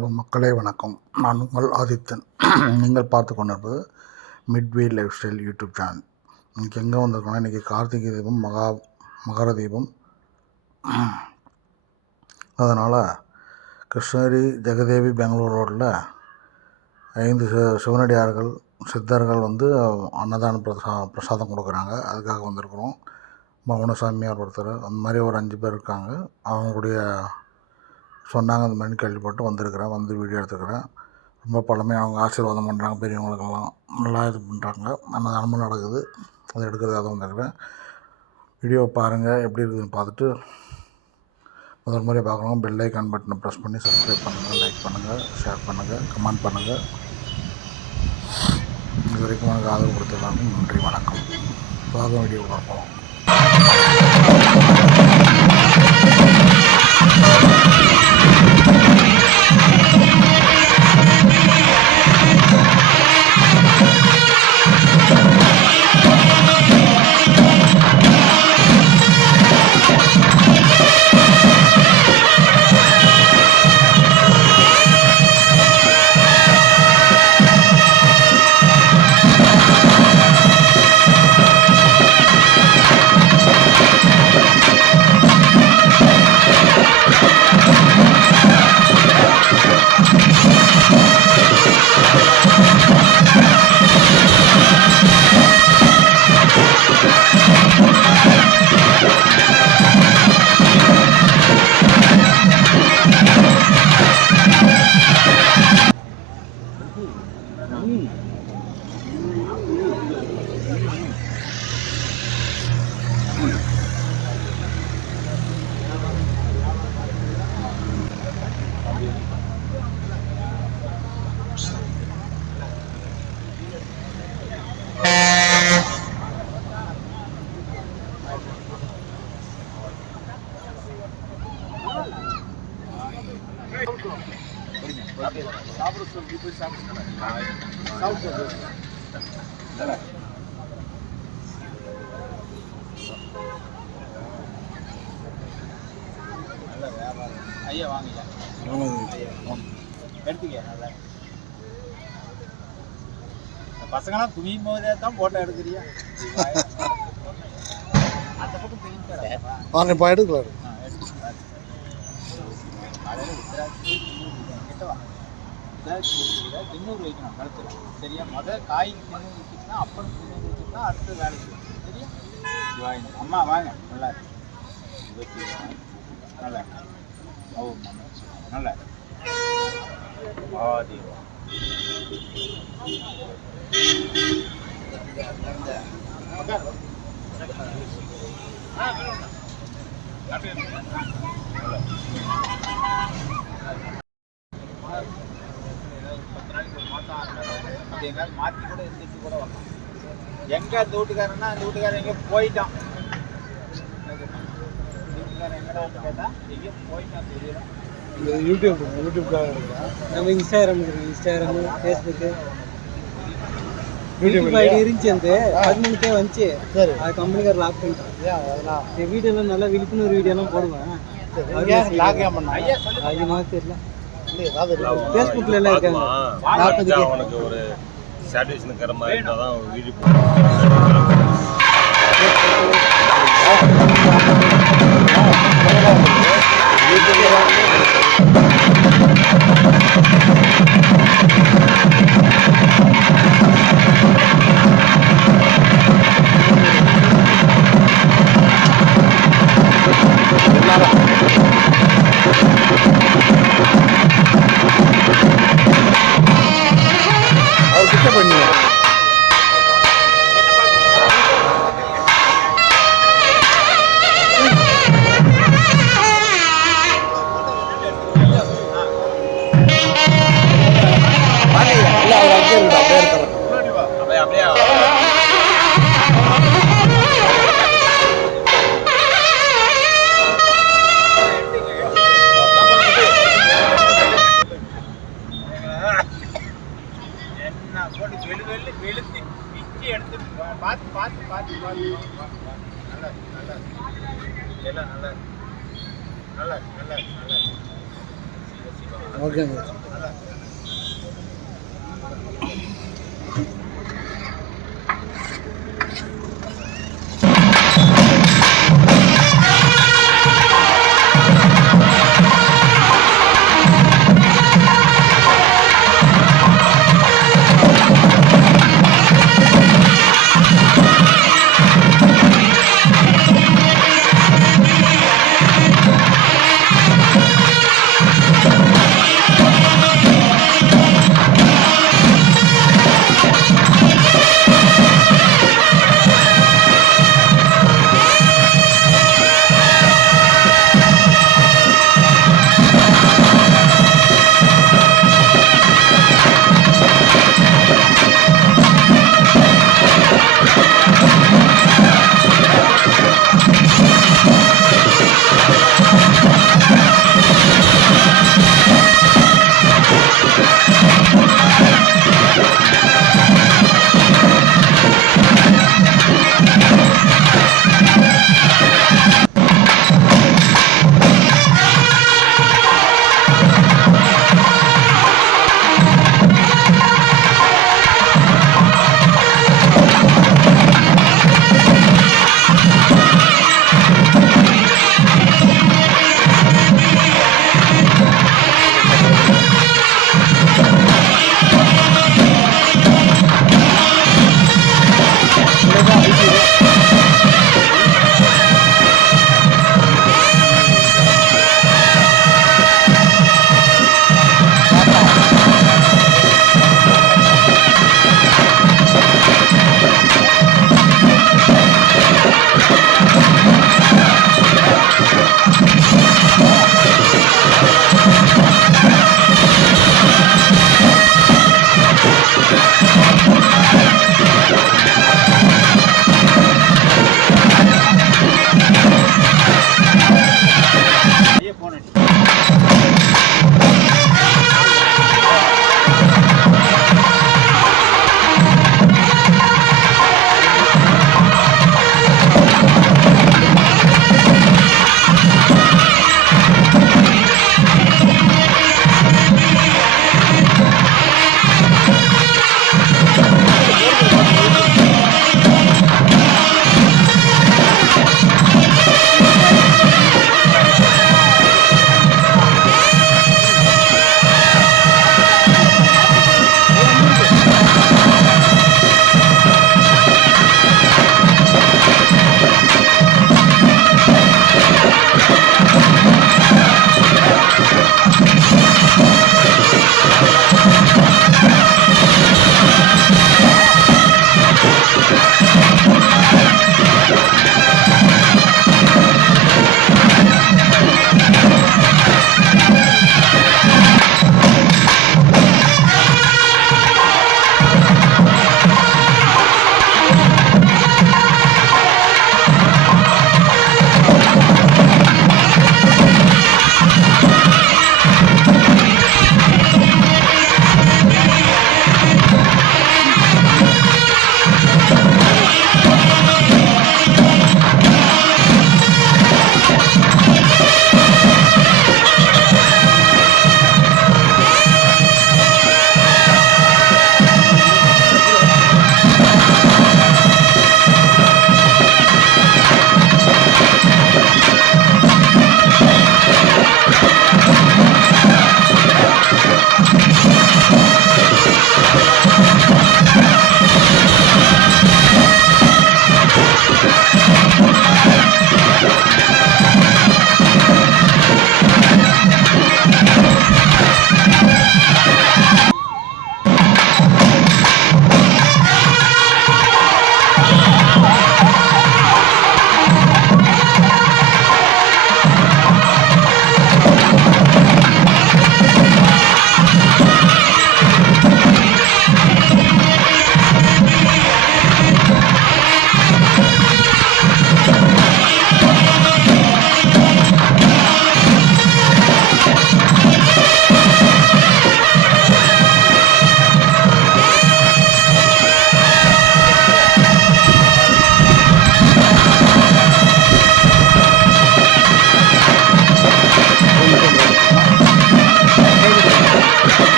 அன்பு மக்களே வணக்கம். நான் உங்கள் ஆதித்தன். நீங்கள் பார்த்து கொண்டிருப்பது Midway life style YouTube channel. இன்றைக்கி எங்கே வந்திருக்கோன்னா, இன்றைக்கி கார்த்திகை தீபம் மகர தீபம். அதனால் கிருஷ்ணகிரி ஜெகதேவி பெங்களூர் ரோட்டில் 5 சிவனடியார்கள் சித்தர்கள் அன்னதான பிரசாதம் கொடுக்குறாங்க. அதுக்காக வந்திருக்கிறோம். பவனசாமியார் ஒருத்தர், அந்த மாதிரி ஒரு 5 பேர் இருக்காங்க. அவங்களுடைய சொன்னாங்க, அந்த மாதிரி கேள்விப்பட்டு வந்திருக்கிறேன். வீடியோ எடுத்துக்கிறேன். ரொம்ப பழமையாக அவங்க ஆசீர்வாதம் பண்ணுறாங்க. பெரியவங்களுக்கெல்லாம் நல்லா இது பண்ணுறாங்க. அன்னதானமும் நடக்குது. அதை எடுக்கிறதுக்காக வந்திருக்கிறேன். வீடியோ பாருங்கள், எப்படி இருக்குதுன்னு பார்த்துட்டு முதல் முறையாக பார்க்குறவங்க பெல் ஐக்கான் பட்டனை ப்ரெஸ் பண்ணி சப்ஸ்கிரைப் பண்ணுங்கள், லைக் பண்ணுங்கள், ஷேர் பண்ணுங்கள், கமெண்ட் பண்ணுங்கள். இது வரைக்கும் எனக்கு ஆதரவு கொடுத்த எல்லாருக்கும் நன்றி, வணக்கம். வாங்க வீடியோ பார்ப்போம். ஐயா வாங்க எடுத்துக்க. பசங்களாம் துணியும் போதே தான் போட்டோ எடுக்கிறியா? அந்த பக்கம் துணி எடுக்கலாம். தின்னூறு வைக்கணும் கழுத்துல. சரியா? காய் தின்னூறு வச்சுட்டுனா அப்பன் தின்னூறு வச்சுட்டுனா அடுத்த வேலைக்கு. சரியா? அம்மா வாங்க. நல்லா நல்லா ஓ நல்லா ஆதிவா எங்காவது மாற்றி கூட இருந்துட்டு கூட வரலாம். எங்க அந்த வீட்டுக்காரன்னா அந்த வீட்டுக்காரன் எங்கே போயிட்டான். வீட்டுக்காரன் எங்கடா கேட்டா எங்கேயோ போயிட்டான் தெரியல. யூடியூப்காக நம்ம இன்ஸ்டாகிராம் ஃபேஸ்புக்கு யூடியூப் ஐடி இருந்துச்சு. அந்த 13K வந்துச்சு. சரி, அது கம்பெனிக்கார் லாக் பண்ணிட்டான். என் வீடியோலாம் நல்லா விழிப்புணர்வு வீடியோலாம் போடுவேன். அது மாதிரி தெரியல. ஃபேஸ்புக்கில் எல்லாம் இருக்காங்க. உனக்கு ஒரு சாட்டிஸ்ஃபேக்ஷன் இருக்கிற மாதிரி இருந்தால் தான் வீடியோ வெளுத்து பிச்சு எடுத்து பார்த்து பார்த்து பார்த்து பார்த்து நல்லா நல்லா எல்லாம் நல்லா நல்லா நல்லா நல்லா சிவா ஓகேங்க.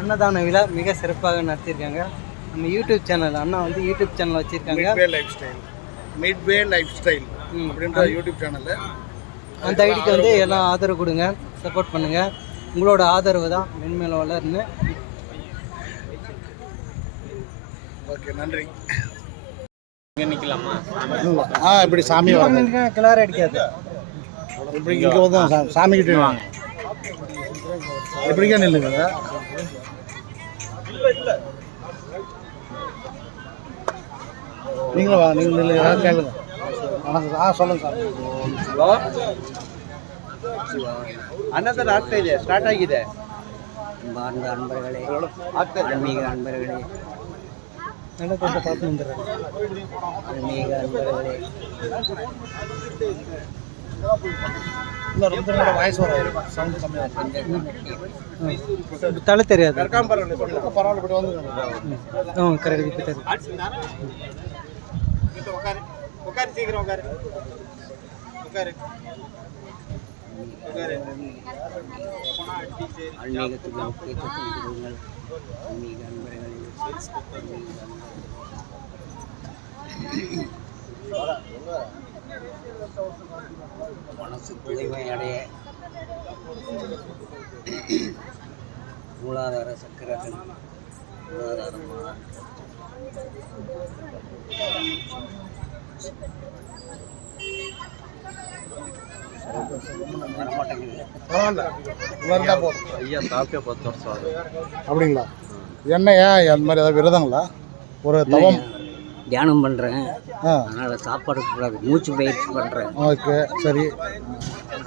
அன்னதான விழா மிக சிறப்பாக நடத்தியிருக்காங்க. நம்ம யூடியூப் சேனல் அண்ணா வந்து யூடியூப் சேனல் வச்சுருக்காங்க, மிட்வே லைஃப் ஸ்டைல் அப்படின்ற யூடியூப் சேனலில். அந்த ஐடிக்கு வந்து எல்லாம் ஆதரவு கொடுங்க, சப்போர்ட் பண்ணுங்கள். உங்களோட ஆதரவு தான் மென்மேலும் வளர்ந்து. ஓகே, நன்றி. இங்கே நிற்கலாமா? இப்படி சாமி கிளார் அடிக்காது. இப்படி இங்கே வந்து சாமி கிட்டே வாங்க. எப்படிக்கா நில்லுங்க. நீங்களும் வா, நீங்கள் நில்லுங்க, கேளுங்க. வணக்கம். சொல்லுங்க சார். ஹலோ, அண்ணாத்த நாட்கள் ஸ்டார்ட் ஆಗಿದೆ. அன்பார்ந்த அன்பர்களே, ஆன்மீக அன்பர்களே, நல்லா கொஞ்சம் பார்த்து வந்துடுறேன். ஆன்மீக அன்பர்களே, வாய்ஸ் வரும், சவுண்ட் கம்மியாக தலை தெரியாது. பரவாயில்ல, இப்படி வந்து கரெக்ட். இப்போ தெரியும். உட்காரு உட்காரு, சீக்கிரம் உட்காரு உட்காரு உட்காரு. ஆன்மீகத்துக்கு முக்கியத்துவம் கொடுங்கள். ஆன்மீக அன்பர்களே, மனசு தூய்மை அடைய மூலாதார சக்கரங்கள் மூலாதாரமாக ஐயா சாப்பிட்டே 10 வருஷம் ஆகுது. அப்படிங்களா? என்னையா அந்த மாதிரி ஏதாவது விரதங்களா? ஒரு தவம் தியானம் பண்ணுறேன், அதனால் சாப்பாடு கூடாது, மூச்சு பயிற்சி பண்ணுறேன். ஓகே, சரி.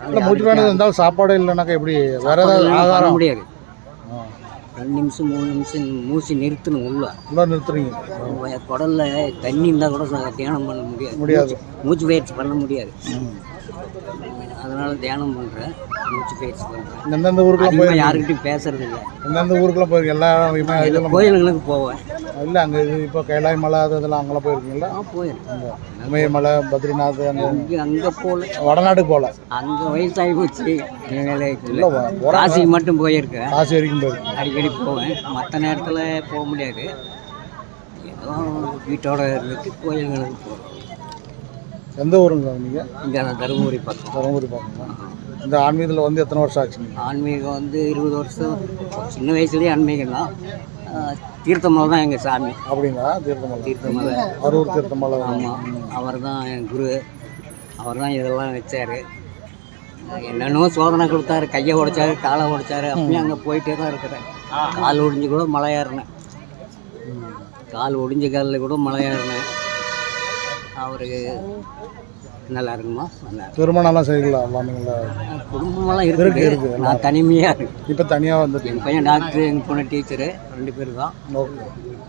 இல்லை, மூச்சு வேணும் இருந்தாலும் சாப்பாடு இல்லைனாக்கா எப்படி? வேற ஏதாவது ஆகாரம் முடியாது. 2 நிமிஷம் 3 நிமிஷம் மூச்சு நிறுத்தணும். உள்ள நிறுத்துறீங்க. குடலில் தண்ணி இருந்தால் கூட தியானம் பண்ண முடியாது, மூச்சு பயிற்சி பண்ண முடியாது. அதனால் தியானம் பண்ணுறேன், மூச்சு பயிற்சி பண்ணுறேன். எந்தெந்த ஊருக்குலாம் போய் யாருக்கிட்டையும் பேசுறது இல்லை. எந்தெந்த ஊருக்குலாம் போயிருக்கேன்? எல்லா கோயில்களுக்கு போவேன். இல்லை, அங்கே இப்போ கைலாய் மலை அதெல்லாம் அங்கெல்லாம் போயிருக்கீங்களா? போயிருக்கேன். இமயமலை, பத்ரிநாத், அங்கே போகல. வடநாட்டுக்கு போகல. அங்கே வயசாகி போச்சு. காசிக்கு மட்டும் போயிருக்கேன். காசி வரைக்கும் போயிருக்கேன். அடிக்கடி போவேன். மற்ற நேரத்தில் போக முடியாது. ஏதோ வீட்டோட இருந்துட்டு கோயில்களுக்கு போவேன். எந்த ஊருங்க நீங்கள்? இங்கே நான் தருமபுரி பக்கம். தருமபுரி பக்கங்களா? இந்த ஆன்மீகத்தில் வந்து எத்தனை வருஷம் ஆச்சுங்க? ஆன்மீகம் வந்து 20 வருஷம். சின்ன வயசுலேயே ஆன்மீகம் தான். தீர்த்தமலை தான் எங்கள் சாமி. அப்படிங்களா? தீர்த்தமலை. அரூர் தீர்த்தமலை. ஆமாம், அவர் தான் என் குரு. அவர் தான் இதெல்லாம் வச்சார். என்னென்னோ சோதனை கொடுத்தாரு. கையை உடைச்சாரு, காலை உடைச்சாரு. அப்படியே அங்கே போயிட்டே தான் இருக்கிறேன். கால் ஒடிஞ்சு கூட மலை ஏறினேன். கால் ஒடிஞ்ச காலில் கூட மலை ஏறினேன். அவருக்கு நல்லா இருக்குமா? நல்லா. திருமணம்லாம் செய்யலாம் எல்லாமேங்களா? குடும்பமெல்லாம் இருக்குது. நான் தனிமையாக இருக்கு. இப்போ தனியாக வந்துட்டு என் பையன் டாக்டர், எங்கள் பொண்ணு டீச்சரு, 2 பேர் தான்.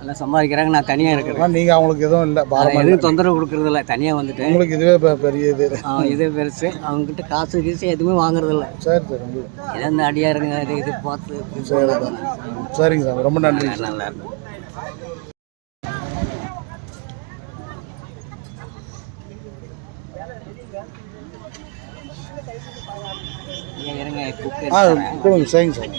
எல்லாம் சம்பாதிக்கிறாங்க, நான் தனியாக இருக்கிறேன். நீங்கள் அவங்களுக்கு எதுவும் இல்லை, எதுவும் தொந்தரவு கொடுக்குறதில்ல. தனியாக வந்துட்டேன். உங்களுக்கு இதுவே பெரிய இது. இதே பெருசு. அவங்ககிட்ட காசு கீசு எதுவுமே வாங்குறதில்ல. சரி சரி. ஏதோ இந்த அடியாருங்க இது பார்த்து. சரிங்க சார், ரொம்ப நன்றி. நல்லா இருக்கும். கொடுங்க, சரிங்க சார்.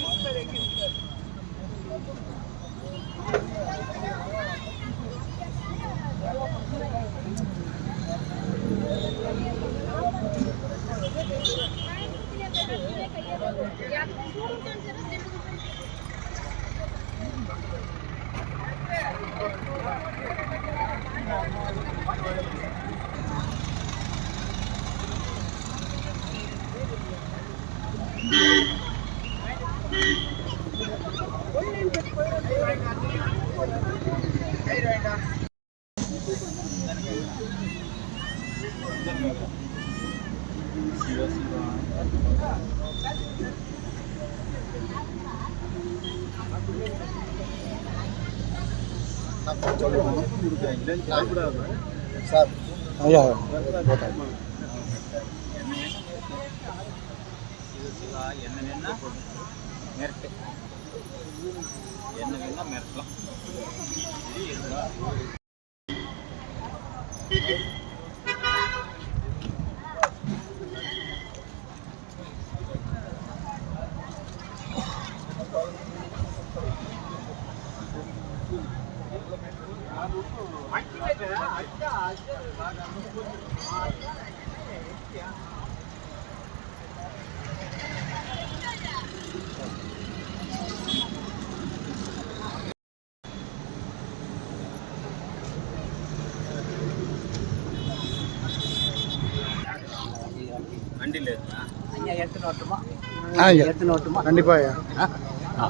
சார் ஐயா என்ன வேணா மிரட்டு, என்ன வேணா மிரட்டலாம். ஐயா எடுத்துன்னு வரட்டுமா? கண்டிப்பாக ஐயா. ஆ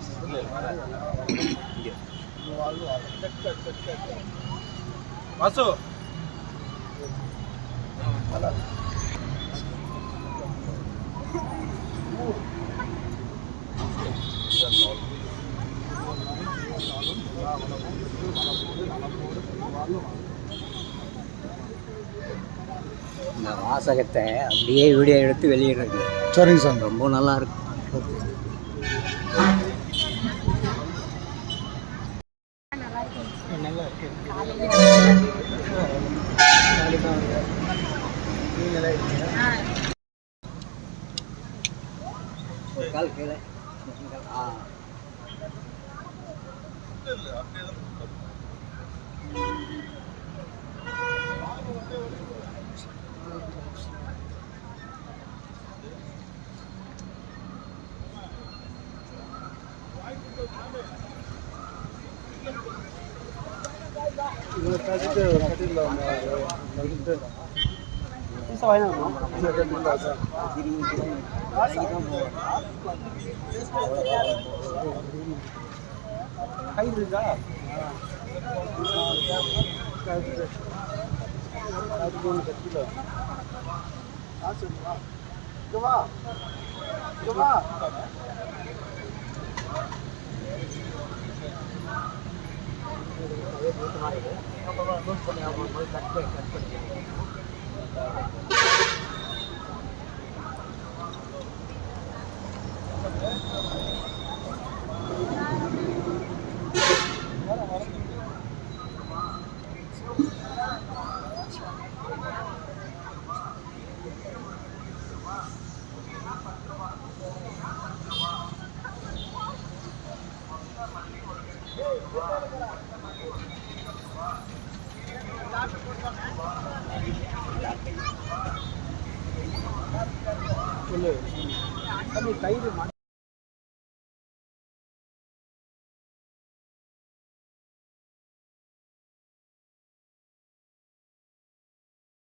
வாசு இந்த வாசகத்தை அப்படியே வீடியோ எடுத்து வெளியிடுறது சரிங்க சார். ரொம்ப நல்லா இருக்கும். ஒரு கால் கீழே. ஆ